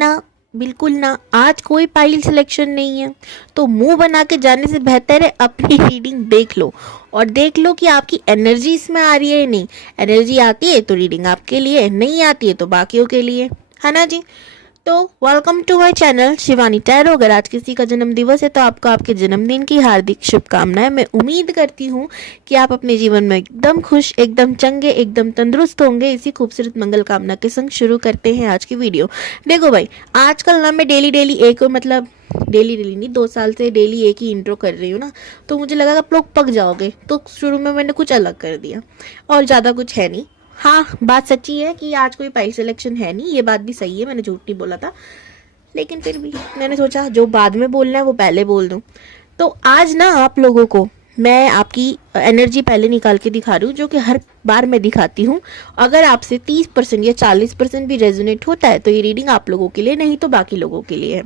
ना, बिल्कुल ना। आज कोई पाइल सिलेक्शन नहीं है, तो मुंह बना के जाने से बेहतर है अपनी रीडिंग देख लो और देख लो कि आपकी एनर्जी इसमें आ रही है या नहीं। एनर्जी आती है तो रीडिंग आपके लिए, नहीं आती है तो बाकियों के लिए, है ना जी। तो welcome to my channel Shivani tarot. अगर आज किसी का जन्म दिवस है तो आपको आपके जन्मदिन की हार्दिक शुभकामनाएं। मैं उम्मीद करती हूँ कि आप अपने जीवन में एकदम खुश, एकदम चंगे, एकदम तंदुरुस्त होंगे। इसी खूबसूरत मंगल कामना के संग शुरू करते हैं आज की वीडियो। देखो भाई, आजकल ना मैं डेली डेली नहीं, 2 साल से डेली एक ही इंट्रो कर रही हूँ ना, तो मुझे लगा आप लोग पक जाओगे, तो शुरू में मैंने कुछ अलग कर दिया और ज़्यादा कुछ है नहीं। हाँ, बात सच्ची है कि आज कोई पाई सिलेक्शन है नहीं, ये बात भी सही है, मैंने झूठ नहीं बोला था, लेकिन फिर भी मैंने सोचा जो बाद में बोलना है वो पहले बोल दूं। तो आज ना आप लोगों को मैं आपकी एनर्जी पहले निकाल के दिखा रही हूँ, जो कि हर बार मैं दिखाती हूँ। अगर आपसे 30% या 40% भी रेजोनेट होता है तो ये रीडिंग आप लोगों के लिए, नहीं तो बाकी लोगों के लिए है।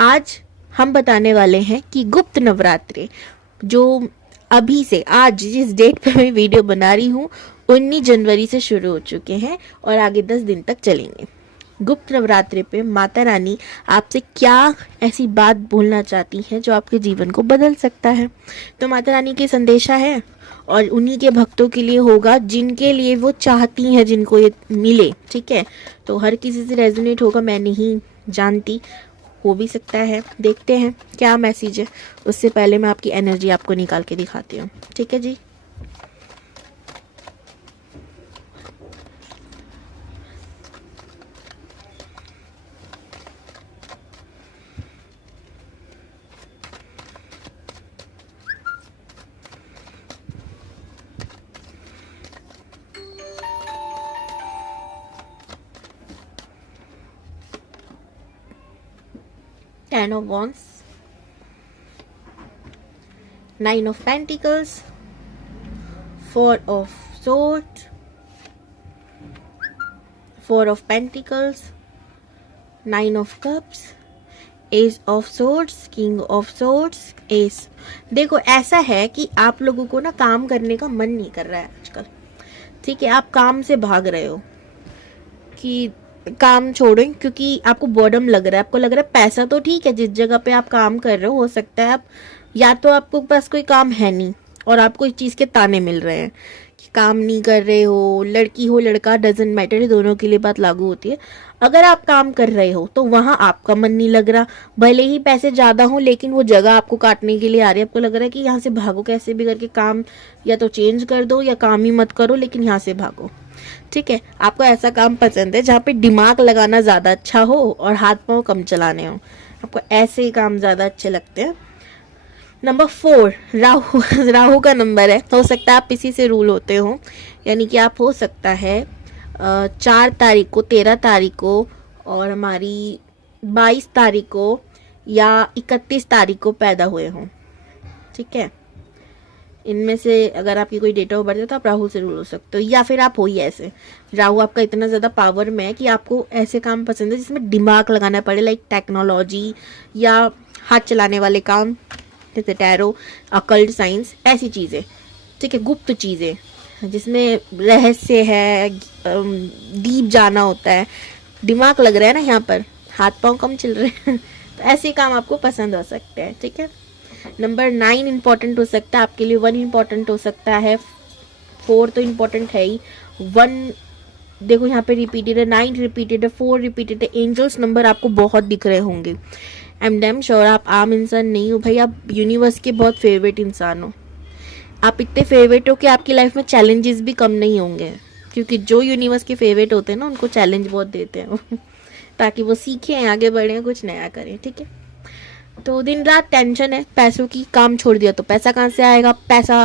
आज हम बताने वाले हैं कि गुप्त नवरात्रे जो अभी से, आज जिस डेट पे मैं वीडियो बना रही हूँ, 19 जनवरी से शुरू हो चुके हैं और आगे 10 दिन तक चलेंगे। गुप्त नवरात्रि पे माता रानी आपसे क्या ऐसी बात बोलना चाहती हैं जो आपके जीवन को बदल सकता है। तो माता रानी के संदेशा है और उन्हीं के भक्तों के लिए होगा जिनके लिए वो चाहती हैं, जिनको ये मिले। ठीक है, तो हर किसी से रेजोनेट होगा, मैं नहीं जानती, हो भी सकता है। देखते हैं क्या मैसेज है। उससे पहले मैं आपकी एनर्जी आपको निकाल के दिखाती हूँ। ठीक है जी। Ten of Wands, Nine of Pentacles, Four of Swords, Four of Pentacles, Nine of Cups, Ace of Swords, King of Swords, Ace। देखो, ऐसा है कि आप लोगों को ना काम करने का मन नहीं कर रहा है आजकल। ठीक है, आप काम से भाग रहे हो कि काम छोड़ो, क्योंकि आपको बोर्डम लग रहा है। आपको लग रहा है पैसा तो ठीक है, जिस जगह पे आप काम कर रहे हो सकता है आप, या तो आपको पास कोई काम है नहीं और आपको इस चीज़ के ताने मिल रहे हैं कि काम नहीं कर रहे हो। लड़की हो लड़का, डजेंट मैटर, दोनों के लिए बात लागू होती है। अगर आप काम कर रहे हो तो वहां आपका मन नहीं लग रहा, भले ही पैसे ज्यादा हो, लेकिन वो जगह आपको काटने के लिए आ रही है। आपको लग रहा है कि यहाँ से भागो कैसे भी करके, काम या तो चेंज कर दो या काम ही मत करो, लेकिन यहाँ से भागो। ठीक है, आपको ऐसा काम पसंद है जहाँ पे दिमाग लगाना ज्यादा अच्छा हो और हाथ पांव कम चलाने हो। आपको ऐसे ही काम ज्यादा अच्छे लगते हैं। नंबर 4 राहु राहु का नंबर है। हो सकता है आप इसी से रूल होते हो, यानी कि आप हो सकता है 4 तारीख को, 13 तारीख को और हमारी 22 तारीख को या 31 तारीख को पैदा हुए हों। ठीक है, इनमें से अगर आपकी कोई डेट ऑफ बर्थ है तो आप राहु से रूल हो सकते हो, या फिर आप हो ही ऐसे। राहु आपका इतना ज़्यादा पावर में है कि आपको ऐसे काम पसंद है जिसमें दिमाग लगाना पड़े, लाइक टेक्नोलॉजी या हाथ चलाने वाले काम, जैसे टैरो, अकल्ट साइंस, ऐसी चीज़ें। ठीक है, गुप्त चीज़ें जिसमें रहस्य है, डीप जाना होता है, दिमाग लग रहा है ना, यहाँ पर हाथ पांव कम चल रहे हैं तो ऐसे काम आपको पसंद हो सकते हैं। ठीक है, नंबर 9 इंपॉर्टेंट हो सकता है आपके लिए, 1 इंपॉर्टेंट हो सकता है, 4 तो इंपॉर्टेंट है ही, 1 देखो यहाँ पे रिपीटेड है, 9 रिपीटेड है, 4 रिपीटेड है। एंजल्स नंबर आपको बहुत दिख रहे होंगे। आई एम डैम श्योर आप आम इंसान नहीं हो भाई, आप यूनिवर्स के बहुत फेवरेट इंसान हो। आप इतने फेवरेट हो कि आपकी लाइफ में चैलेंजेस भी कम नहीं होंगे, क्योंकि जो यूनिवर्स के फेवरेट होते हैं ना, उनको चैलेंज बहुत देते हैं ताकि वो सीखें, आगे बढ़ें, कुछ नया करें। ठीक है, तो दिन रात टेंशन है पैसों की, काम छोड़ दिया तो पैसा कहाँ से आएगा, पैसा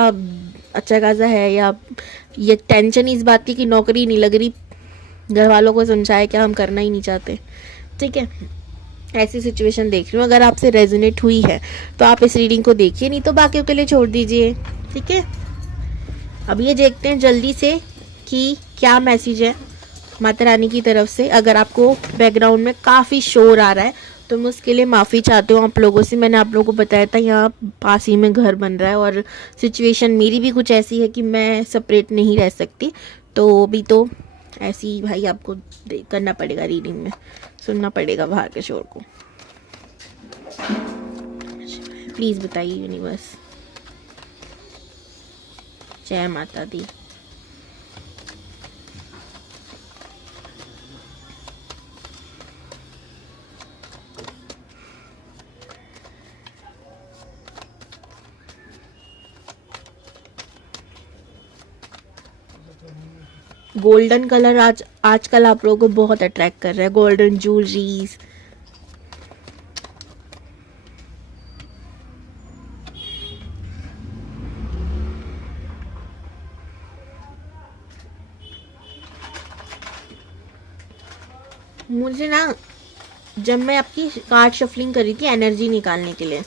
अच्छा खासा है, या ये टेंशन इस बात की कि नौकरी नहीं लग रही, घर वालों को समझाए क्या हम करना ही नहीं चाहते। ठीक है, ऐसी सिचुएशन देख रही हूँ। अगर आपसे रेजोनेट हुई है तो आप इस रीडिंग को देखिए, नहीं तो बाकियों के लिए छोड़ दीजिए। ठीक है, अब ये देखते हैं जल्दी से कि क्या मैसेज है माता रानी की तरफ से। अगर आपको बैकग्राउंड में काफ़ी शोर आ रहा है तो मैं उसके लिए माफ़ी चाहती हूँ आप लोगों से। मैंने आप लोगों को बताया था यहाँ पास ही में घर बन रहा है और सिचुएशन मेरी भी कुछ ऐसी है कि मैं सेपरेट नहीं रह सकती, तो अभी तो ऐसी भाई आपको करना पड़ेगा रीडिंग में। सुनना पड़ेगा बाहर के शोर को। प्लीज बताइए यूनिवर्स। जय माता दी। गोल्डन कलर आजकल आप लोगों को बहुत अट्रैक्ट कर रहा है, गोल्डन ज्वेलरीज। मुझे ना जब मैं आपकी कार्ड शफलिंग करी थी एनर्जी निकालने के लिए,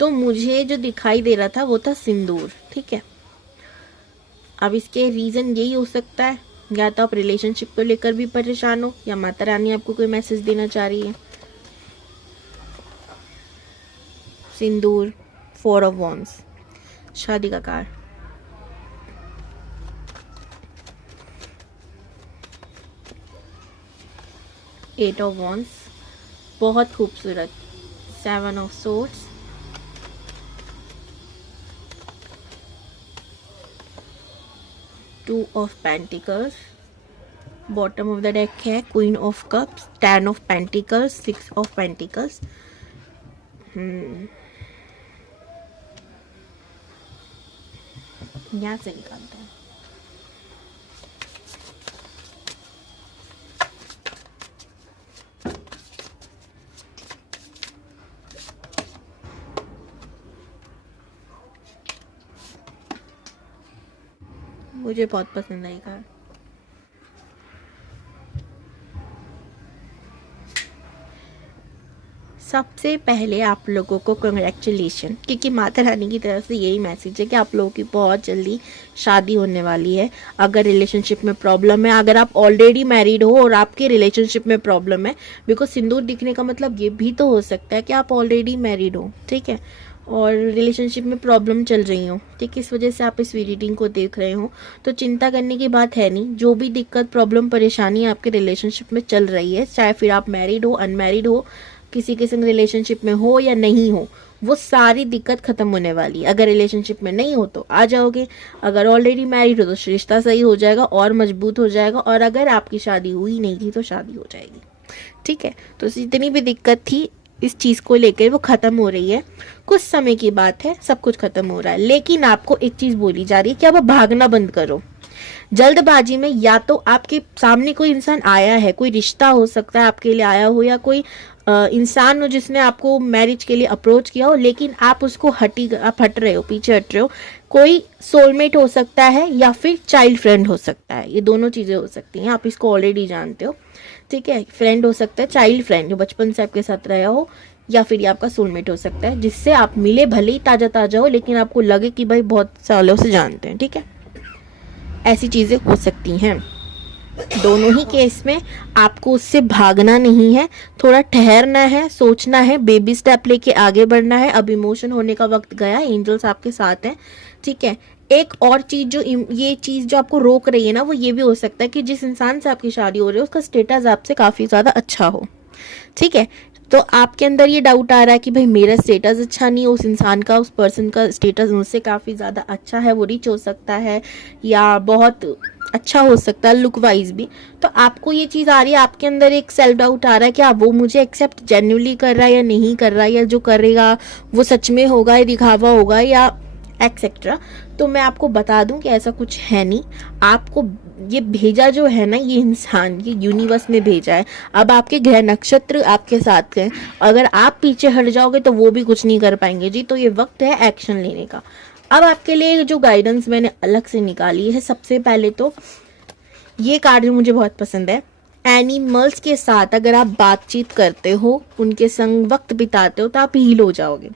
तो मुझे जो दिखाई दे रहा था वो था सिंदूर। ठीक है, अब इसके रीजन यही हो सकता है, या तो आप रिलेशनशिप को लेकर भी परेशान हो, या माता रानी आपको कोई मैसेज देना चाह रही है। सिंदूर, 4 ऑफ वॉन्ड्स, शादी का कार्ड, एट ऑफ वॉन्ड्स, बहुत खूबसूरत, 7 of swords, two of pentacles, bottom of the deck है queen of cups, 10 of pentacles, 6 of pentacles. यहाँ से निकालते हैं। मुझे बहुत पसंद आई कार्ड। सबसे पहले आप लोगों को कंग्रेचुलेशन, क्योंकि माता रानी की तरफ से यही मैसेज है कि आप लोगों की बहुत जल्दी शादी होने वाली है। अगर रिलेशनशिप में प्रॉब्लम है, अगर आप ऑलरेडी मैरिड हो और आपके रिलेशनशिप में प्रॉब्लम है, बिकॉज सिंदूर दिखने का मतलब ये भी तो हो सकता है कि आप ऑलरेडी मैरिड हो, ठीक है, और रिलेशनशिप में प्रॉब्लम चल रही हो, ठीक, इस वजह से आप इस रीडिंग को देख रहे हो, तो चिंता करने की बात है नहीं। जो भी दिक्कत, प्रॉब्लम, परेशानी आपके रिलेशनशिप में चल रही है, चाहे फिर आप मैरिड हो, अनमैरिड हो, किसी के संग रिलेशनशिप में हो या नहीं हो, वो सारी दिक्कत खत्म होने वाली है। अगर रिलेशनशिप में नहीं हो तो आ जाओगे, अगर ऑलरेडी मैरिड हो तो रिश्ता सही हो जाएगा और मजबूत हो जाएगा, और अगर आपकी शादी हुई नहीं थी तो शादी हो जाएगी, ठीक है। तो जितनी भी दिक्कत थी इस चीज़ को लेकर वो ख़त्म हो रही है, कुछ समय की बात है, सब कुछ ख़त्म हो रहा है। लेकिन आपको एक चीज़ बोली जा रही है कि अब भागना बंद करो जल्दबाजी में। या तो आपके सामने कोई इंसान आया है, कोई रिश्ता हो सकता है आपके लिए आया हो, या कोई इंसान हो जिसने आपको मैरिज के लिए अप्रोच किया हो, लेकिन आप उसको आप हट रहे हो, पीछे हट रहे हो। कोई सोलमेट हो सकता है या फिर चाइल्ड फ्रेंड हो सकता है, ये दोनों चीज़ें हो सकती हैं, आप इसको ऑलरेडी जानते हो, ठीक है। फ्रेंड हो सकता है, चाइल्ड फ्रेंड जो बचपन से आपके साथ रहा हो, या फिर ये आपका सोलमेट हो सकता है जिससे आप मिले, भले ही ताज़ा ताज़ा हो, लेकिन आपको लगे कि भाई बहुत सालों से जानते हैं, ठीक है। ऐसी चीज़ें हो सकती हैं। दोनों ही केस में आपको उससे भागना नहीं है, थोड़ा ठहरना है, सोचना है, बेबी स्टेप लेके आगे बढ़ना है। अब इमोशन होने का वक्त गया, एंजल्स आपके साथ हैं, ठीक है। एक और चीज़ जो ये चीज़ जो आपको रोक रही है ना, वो ये भी हो सकता है कि जिस इंसान से आपकी शादी हो रही है उसका स्टेटस आपसे काफ़ी ज़्यादा अच्छा हो, ठीक है। तो आपके अंदर ये डाउट आ रहा है कि भाई मेरा स्टेटस अच्छा नहीं है, उस इंसान का, उस पर्सन का स्टेटस मुझसे काफ़ी ज़्यादा अच्छा है, वो रिच हो सकता है या बहुत अच्छा हो सकता है लुक वाइज भी। तो आपको ये चीज़ आ रही है, आपके अंदर एक सेल्फ डाउट आ रहा है कि आप वो मुझे एक्सेप्ट जेन्युइनली कर रहा है या नहीं कर रहा है, या जो करेगा वो सच में होगा या दिखावा होगा या एक्सेट्रा। तो मैं आपको बता दूं कि ऐसा कुछ है नहीं। आपको ये भेजा जो है ना, ये इंसान, ये यूनिवर्स ने भेजा है। अब आपके ग्रह नक्षत्र आपके साथ हैं, अगर आप पीछे हट जाओगे तो वो भी कुछ नहीं कर पाएंगे जी। तो ये वक्त है एक्शन लेने का। अब आपके लिए जो गाइडेंस मैंने अलग से निकाली है, सबसे पहले तो ये कार्ड मुझे बहुत पसंद है। एनिमल्स के साथ अगर आप बातचीत करते हो, उनके संग वक्त बिताते हो, तो आप हील हो जाओगे।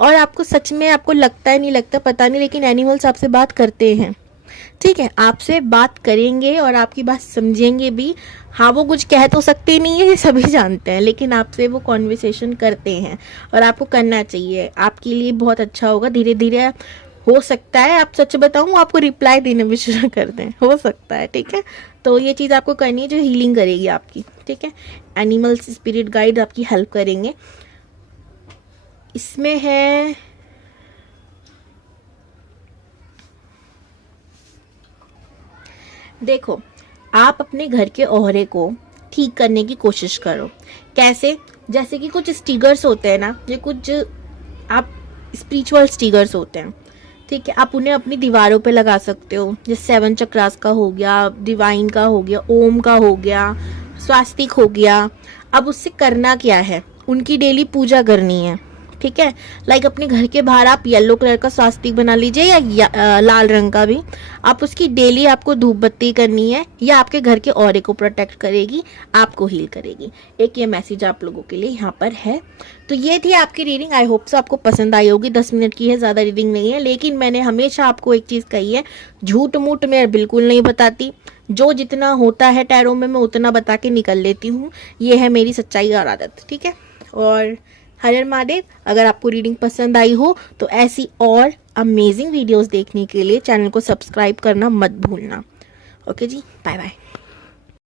और आपको सच में, आपको लगता है नहीं लगता पता नहीं, लेकिन एनिमल्स आपसे बात करते हैं, ठीक है। आपसे बात करेंगे और आपकी बात समझेंगे भी। हाँ, वो कुछ कह तो सकते नहीं है, ये सभी जानते हैं, लेकिन आपसे वो कॉन्वर्सेशन करते हैं और आपको करना चाहिए। आपके लिए बहुत अच्छा होगा। धीरे धीरे हो सकता है, आप सच बताऊं, आपको रिप्लाई देने भी शुरू कर दें, हो सकता है, ठीक है। तो ये चीज़ आपको करनी है जो हीलिंग करेगी आपकी, ठीक है। एनिमल्स स्पिरिट गाइड आपकी हेल्प करेंगे। इसमें है देखो, आप अपने घर के औरे को ठीक करने की कोशिश करो। कैसे? जैसे कि कुछ स्टिकर्स होते हैं ना, ये कुछ आप स्पिरिचुअल स्टिकर्स होते हैं, ठीक है। आप उन्हें अपनी दीवारों पे लगा सकते हो, जैसे 7 चक्रास का हो गया, डिवाइन का हो गया, ओम का हो गया, स्वास्तिक हो गया। अब उससे करना क्या है, उनकी डेली पूजा करनी है, ठीक है। लाइक अपने घर के बाहर आप येलो कलर का स्वास्तिक बना लीजिए या लाल रंग का भी। आप उसकी डेली आपको धूप बत्ती करनी है, या आपके घर के ऑरे को प्रोटेक्ट करेगी, आपको हील करेगी। एक ये मैसेज आप लोगों के लिए यहाँ पर है। तो ये थी आपकी रीडिंग। आई होप सो आपको पसंद आई होगी। 10 मिनट की है, ज़्यादा रीडिंग नहीं है, लेकिन मैंने हमेशा आपको एक चीज़ कही है, झूठ मूठ मैं बिल्कुल नहीं बताती। जो जितना होता है टैरो में मैं उतना बता के निकल लेती हूँ। ये है मेरी सच्चाई और आदत, ठीक है। और हर हर महादेव। अगर आपको रीडिंग पसंद आई हो तो ऐसी और अमेजिंग वीडियोस देखने के लिए चैनल को सब्सक्राइब करना मत भूलना। ओके जी, बाय बाय।